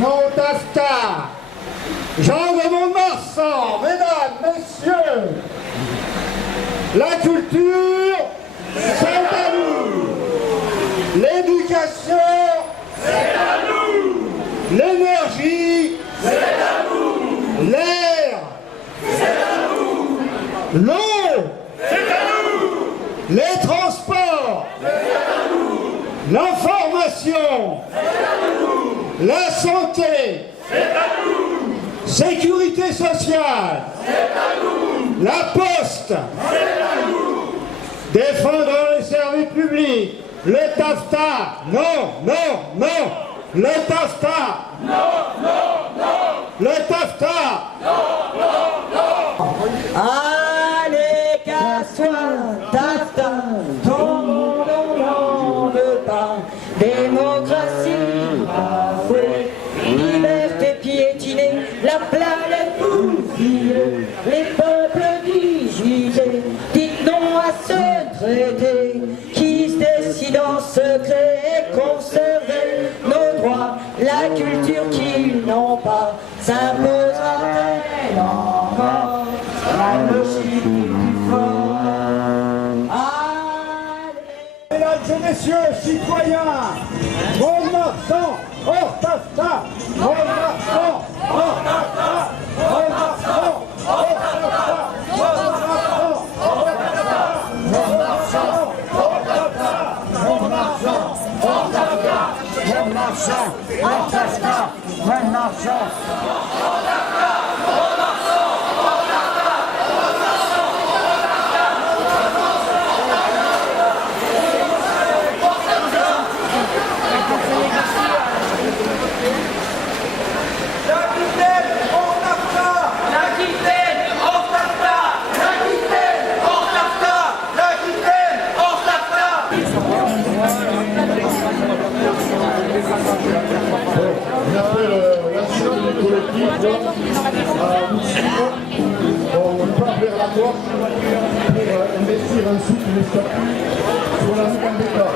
non TAFTA. Jean de Mont-de-Marsan, mesdames, messieurs, la culture, c'est à nous. L'éducation, c'est à nous. L'énergie, c'est à nous. L'air, c'est à nous. L'eau, c'est à nous. Les transports, c'est à nous. L'information, c'est à nous. La santé, c'est à nous. Sécurité sociale, c'est à nous. La poste, c'est à nous. Défendre les services publics, le TAFTA, non, non, non. Le TAFTA, non, non, non. Le TAFTA, non, non, non. Allez, casse-toi, TAFTA, ton monde n'en veut pas. Démocratie bafouée, liberté piétinée, la planète bousillée, les peuples divisés. Dites non à ce traité qui se décide en secret et conserver nos droits. La culture qu'ils n'ont pas s'imposera-t-elle encore? La logique du fort. Mesdames et messieurs, citoyens, Mont-de-Marsan, hors TAFTA, Mont-de-Marsan, hors TAFTA, Mont-de-Marsan, hors TAFTA, Mont-de-Marsan, hors TAFTA, Mont-de-Marsan, hors TAFTA, Mont-de-Marsan, hors TAFTA, Mont-de-Marsan, hors TAFTA, Mont-de-Marsan. On part vers la porte pour investir ensuite les statuts sur la nouvelle d'État.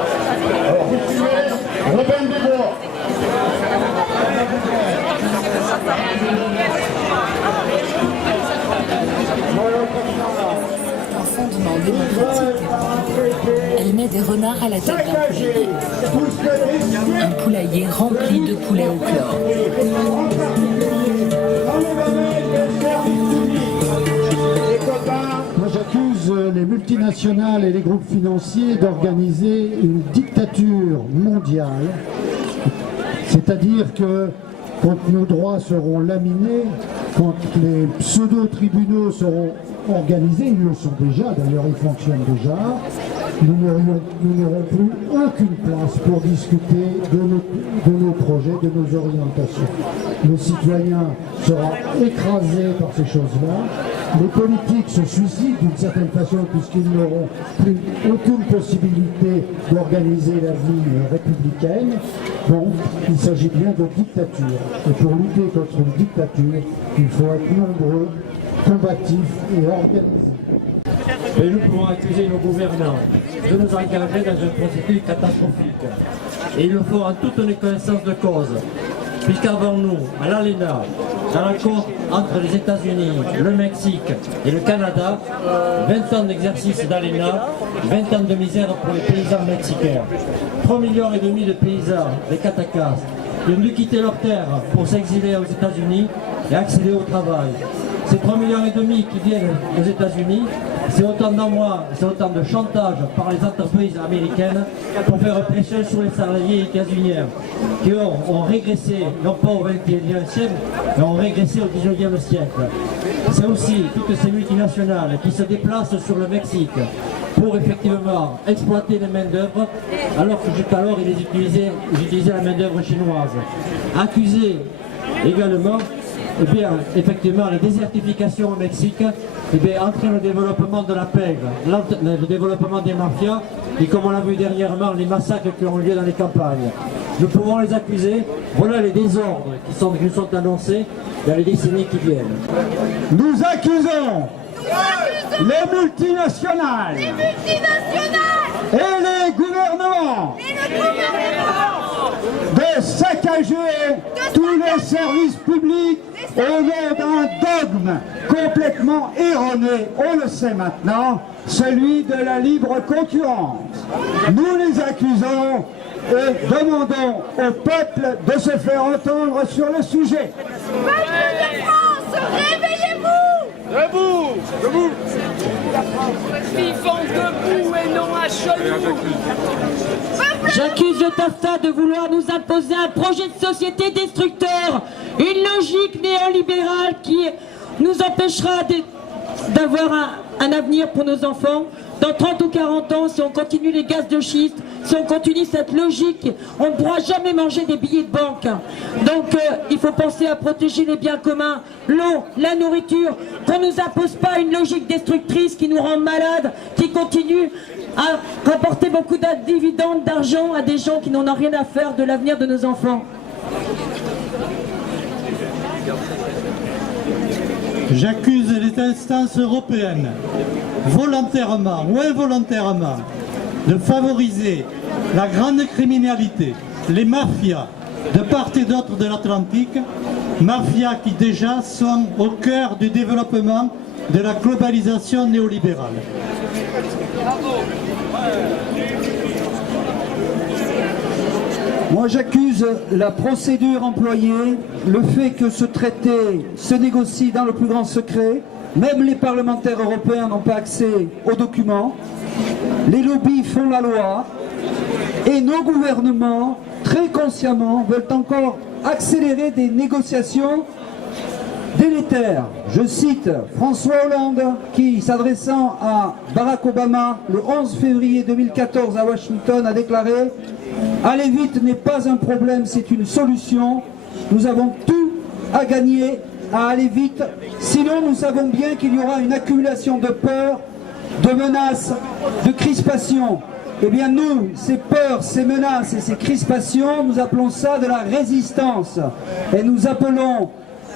Alors vous suivez Robin Desbois. Elle met des renards à la tête d'un poulailler. Un poulailler rempli de poulets au chlore. Moi j'accuse les multinationales et les groupes financiers d'organiser une dictature mondiale, c'est-à-dire que quand nos droits seront laminés, quand les pseudo-tribunaux seront organisés, ils le sont déjà, d'ailleurs ils fonctionnent déjà, nous n'aurons plus aucune place pour discuter de nos projets, de nos orientations. Le citoyen sera écrasé par ces choses-là. Les politiques se suicident d'une certaine façon puisqu'ils n'auront plus aucune possibilité d'organiser la vie républicaine. Donc il s'agit bien de dictature. Et pour lutter contre une dictature, il faut être nombreux, combatifs et organisés. Et nous pouvons accuser nos gouvernants de nous engager dans un processus catastrophique. Et ils le font en toute connaissance de cause. Puisqu'avant nous, à l'ALENA, dans l'accord entre les États-Unis, le Mexique et le Canada, 20 ans d'exercice d'ALENA, 20 ans de misère pour les paysans mexicains. 3,5 millions de paysans, des Catacas, qui ont dû quitter leur terre pour s'exiler aux États-Unis et accéder au travail. Ces 3,5 millions qui viennent aux États-Unis, c'est autant d'envois, c'est autant de chantage par les entreprises américaines pour faire pression sur les salariés états-uniens qui ont régressé, non pas au XXIe siècle, mais ont régressé au XIXe siècle. C'est aussi toutes ces multinationales qui se déplacent sur le Mexique pour effectivement exploiter les main-d'œuvre, alors que jusqu'alors ils utilisaient la main-d'œuvre chinoise. Accusés également, eh bien, effectivement, la désertification au Mexique entraîne le développement de la pègre, le développement des mafias et, comme on l'a vu dernièrement, les massacres qui ont eu lieu dans les campagnes. Nous pouvons les accuser. Voilà les désordres qui nous sont annoncés dans les décennies qui viennent. Nous accusons les multinationales et les gouvernements de saccager saccager tous les services publics au nom d'un dogme complètement erroné, on le sait maintenant, celui de la libre concurrence. Nous les accusons et demandons au peuple de se faire entendre sur le sujet. Peuple de France, réveillez-vous! Debout! Debout! Vivons debout et non à genoux! J'accuse le TAFTA de vouloir nous imposer un projet de société destructeur, une logique néolibérale qui nous empêchera d'avoir un avenir pour nos enfants. Dans 30 ou 40 ans, si on continue les gaz de schiste, si on continue cette logique, on ne pourra jamais manger des billets de banque. Donc il faut penser à protéger les biens communs, l'eau, la nourriture, qu'on ne nous impose pas une logique destructrice qui nous rend malades, qui continue à rapporter beaucoup de dividendes, d'argent à des gens qui n'en ont rien à faire de l'avenir de nos enfants. J'accuse les instances européennes, volontairement ou involontairement, de favoriser la grande criminalité, les mafias de part et d'autre de l'Atlantique, mafias qui déjà sont au cœur du développement de la globalisation néolibérale. Moi j'accuse la procédure employée, le fait que ce traité se négocie dans le plus grand secret, même les parlementaires européens n'ont pas accès aux documents, les lobbies font la loi et nos gouvernements, très consciemment, veulent encore accélérer des négociations délétères. Je cite François Hollande qui, s'adressant à Barack Obama le 11 février 2014 à Washington, a déclaré « Aller vite n'est pas un problème, c'est une solution. Nous avons tout à gagner à aller vite, sinon nous savons bien qu'il y aura une accumulation de peur, de menaces, de crispations. » Eh bien nous, ces peurs, ces menaces et ces crispations, nous appelons ça de la résistance. Et nous appelons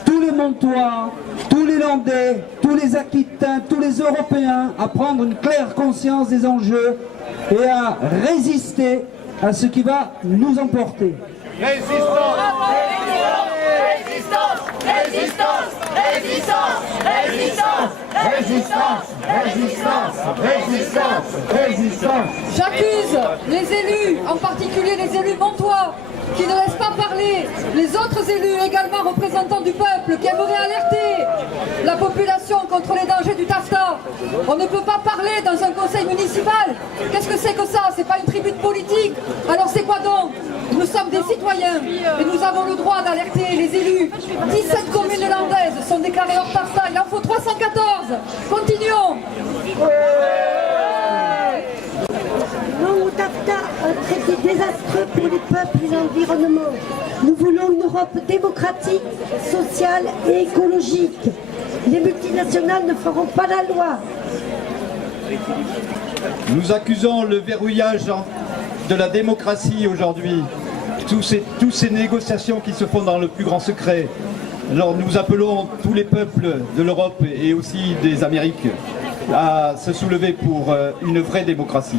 tous les Montois, tous les Landais, tous les Aquitains, tous les Européens à prendre une claire conscience des enjeux et à résister à ce qui va nous emporter. Résistance! Résistance! Résistance! Résistance! Résistance! Résistance! Résistance! Résistance! J'accuse les élus, en particulier les élus montois, qui ne laissent pas parler les autres élus également représentants du peuple, qui aimeraient alerter la population contre les dangers du TAFTA. On ne peut pas parler dans un conseil municipal. Qu'est-ce que c'est que ça? C'est pas une tribune politique. Alors c'est quoi donc? Nous sommes des citoyens et nous avons le droit d'alerter les élus. 17 communes landaises sont déclarées hors TAFTA. Il en faut 314. Continuons. Non au TAFTA, un traité désastreux pour les peuples et l'environnement. Nous voulons une Europe démocratique, sociale et écologique. Les multinationales ne feront pas la loi. Nous accusons le verrouillage de la démocratie aujourd'hui. Toutes ces négociations qui se font dans le plus grand secret. Alors nous appelons tous les peuples de l'Europe et aussi des Amériques à se soulever pour une vraie démocratie.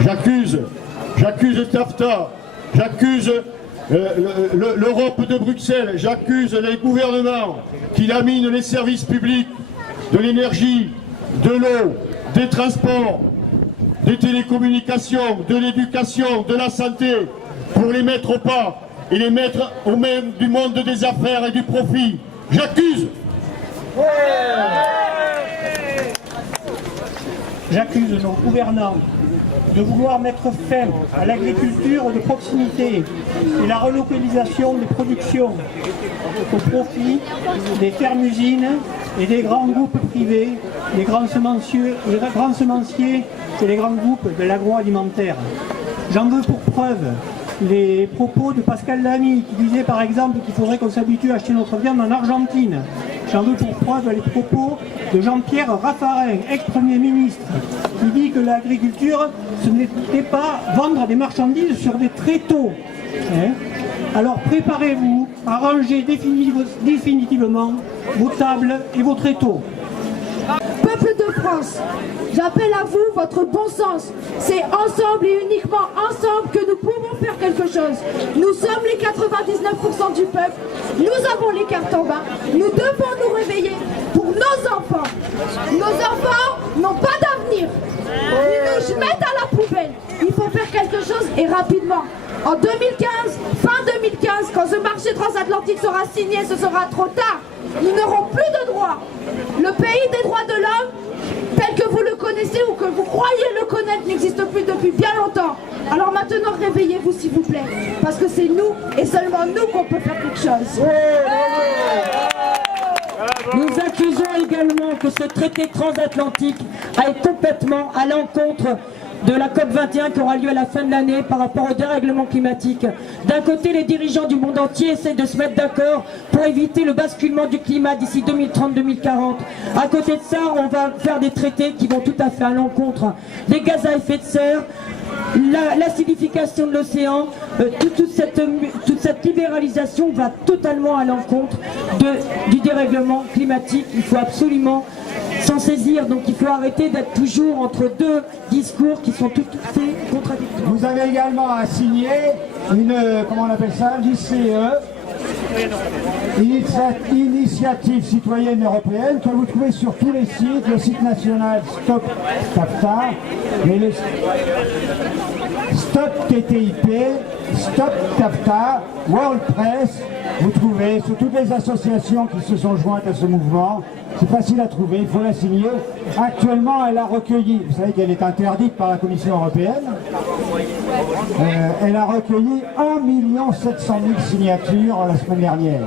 J'accuse TAFTA, j'accuse l'Europe de Bruxelles, j'accuse les gouvernements qui laminent les services publics, de l'énergie, de l'eau, des transports, des télécommunications, de l'éducation, de la santé, pour les mettre au pas et les mettre au même du monde des affaires et du profit. J'accuse. J'accuse nos gouvernants de vouloir mettre fin à l'agriculture de proximité et la relocalisation des productions au profit des fermes-usines et des grands groupes privés, les grands semenciers et les grands groupes de l'agroalimentaire. J'en veux pour preuve les propos de Pascal Lamy qui disait par exemple qu'il faudrait qu'on s'habitue à acheter notre viande en Argentine. J'en veux pour preuve les propos de Jean-Pierre Raffarin, ex-premier ministre, qui dit que l'agriculture, ce n'était pas vendre des marchandises sur des tréteaux. Alors préparez-vous à ranger définitivement vos tables et vos tréteaux. peuple de France, j'appelle à vous votre bon sens. C'est ensemble et uniquement ensemble que nous pouvons faire quelque chose. Nous sommes les 99% du peuple, nous avons les cartes en main, nous devons nous réveiller pour nos enfants. Nos enfants n'ont pas d'avenir. Ils nous mettent à la poubelle. Il faut faire quelque chose et rapidement. En 2015, fin 2015, quand ce marché transatlantique sera signé, ce sera trop tard. Nous n'aurons plus de droits. Le pays des droits de l'homme, tel que vous le connaissez ou que vous croyez le connaître, n'existe plus depuis bien longtemps. Alors maintenant, réveillez-vous s'il vous plaît. Parce que c'est nous et seulement nous qu'on peut faire quelque chose. Nous accusons également que ce traité transatlantique aille complètement à l'encontre de la COP21 qui aura lieu à la fin de l'année par rapport au dérèglement climatique. D'un côté, les dirigeants du monde entier essaient de se mettre d'accord pour éviter le basculement du climat d'ici 2030-2040. À côté de ça, on va faire des traités qui vont tout à fait à l'encontre des gaz à effet de serre, l'acidification de l'océan, toute cette libéralisation va totalement à l'encontre du dérèglement climatique. Il faut absolument s'en saisir, donc il faut arrêter d'être toujours entre deux discours qui sont tout à fait contradictoires. Vous avez également à signer une, comment on appelle ça, l'ICE, Initiative citoyenne européenne, que vous trouvez sur tous les sites, le site national Stop TAFTA, et le Stop TTIP, Stop TAFTA, World Press, vous trouvez sur toutes les associations qui se sont jointes à ce mouvement. C'est facile à trouver, il faut la signer. Actuellement, elle a recueilli, vous savez qu'elle est interdite par la Commission européenne, elle a recueilli 1 700 000 signatures la semaine dernière.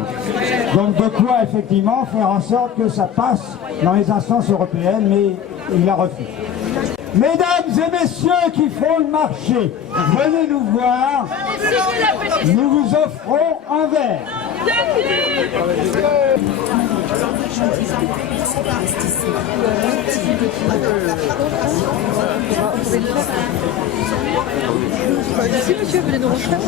Donc de quoi effectivement faire en sorte que ça passe dans les instances européennes, mais il la refuse. Mesdames et messieurs qui font le marché, venez nous voir, nous vous offrons un verre. Si monsieur voulait nous refaire.